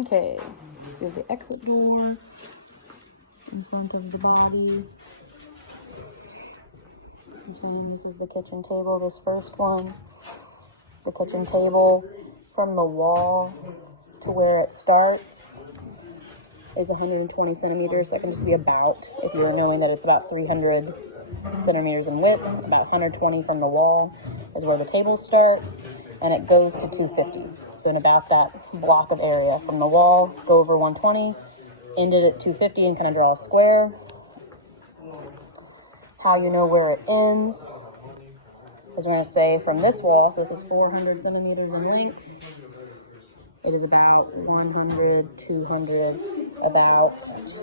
Okay, here's the exit door in front of the body. I'm saying this is the kitchen table, this first one. The kitchen table from the wall to where it starts is 120 centimeters. That can just be about, if you're knowing that it's about 300 centimeters in width, about 120 from the wall is where the table starts, and it goes to 250. So in about that block of area from the wall, go over 120, ended at 250 and kind of draw a square. How you know where it ends is we're going to say from this wall, so this is 400 centimeters in length, it is about 100, 200, about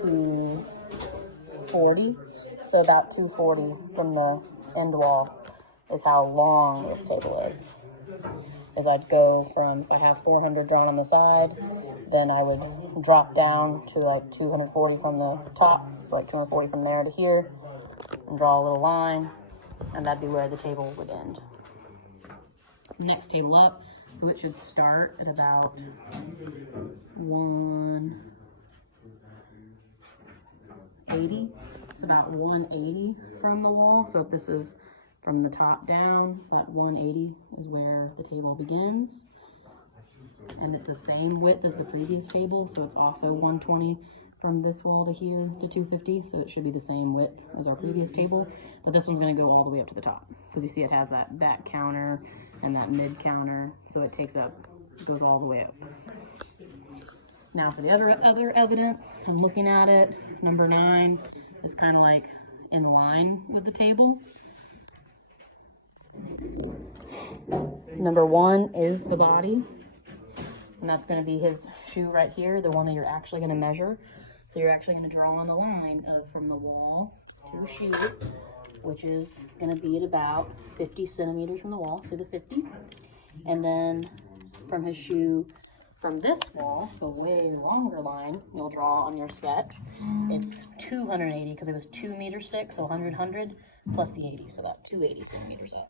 240. So about 240 from the end wall is how long this table is. As I'd go from, if I have 400 drawn on the side, then I would drop down to like 240 from the top, so like 240 from there to here, and draw a little line, and that'd be where the table would end. Next table up, so it should start at about 180. It's about 180 from the wall. So if this is from the top down, about 180 is where the table begins. And it's the same width as the previous table, so it's also 120 from this wall to here to 250. So it should be the same width as our previous table, but this one's going to go all the way up to the top because you see it has that back counter and that mid counter, so it goes all the way up. Now for the other evidence, I'm looking at it. Number 9 is kind of like in line with the table. Number 1 is the body, and that's going to be his shoe right here, the one that you're actually going to measure. So you're actually going to draw on the line from the wall to the shoe, which is going to be at about 50 centimeters from the wall, so the 50. And then from his shoe, from this wall, so way longer line, you'll draw on your sketch. It's 280 because it was 2 meters thick, so 100 plus the 80, so about 280 centimeters up.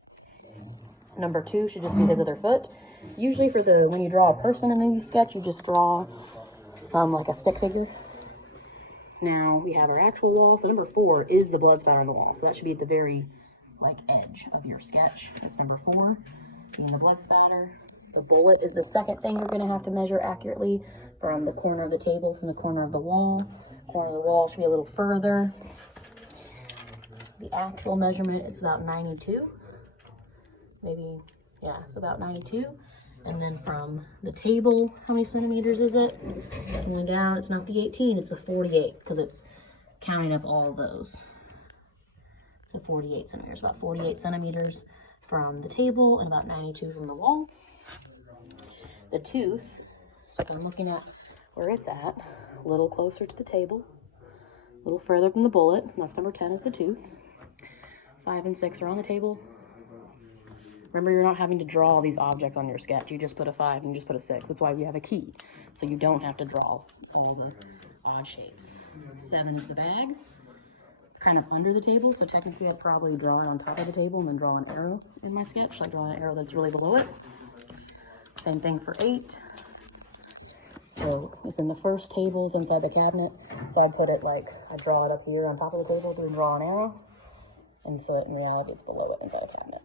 Number 2 should just be his other foot. Usually for when you draw a person in any sketch, you just draw like a stick figure. Now we have our actual wall. So number 4 is the blood spatter on the wall. So that should be at the very edge of your sketch. It's number 4 being the blood spatter. The bullet is the second thing you're going to have to measure accurately from the corner of the table, from the corner of the wall. Corner of the wall should be a little further. The actual measurement, it's about 92. Maybe, yeah, it's about 92. And then from the table, how many centimeters is it? Going down, it's not the 18, it's the 48, because it's counting up all of those. So 48 centimeters, about 48 centimeters from the table and about 92 from the wall. The tooth, so if I'm looking at where it's at, a little closer to the table, a little further from the bullet, and that's number 10 is the tooth. 5 and 6 are on the table. Remember, you're not having to draw all these objects on your sketch. You just put a 5 and you just put a 6. That's why we have a key, so you don't have to draw all the odd shapes. 7 is the bag. It's kind of under the table, so technically I'd probably draw it on top of the table and then draw an arrow in my sketch, like draw an arrow that's really below it. Same thing for 8. So it's in the first table, it's inside the cabinet. So I put it I draw it up here on top of the table to draw an arrow. And so in reality, it's below it inside the cabinet.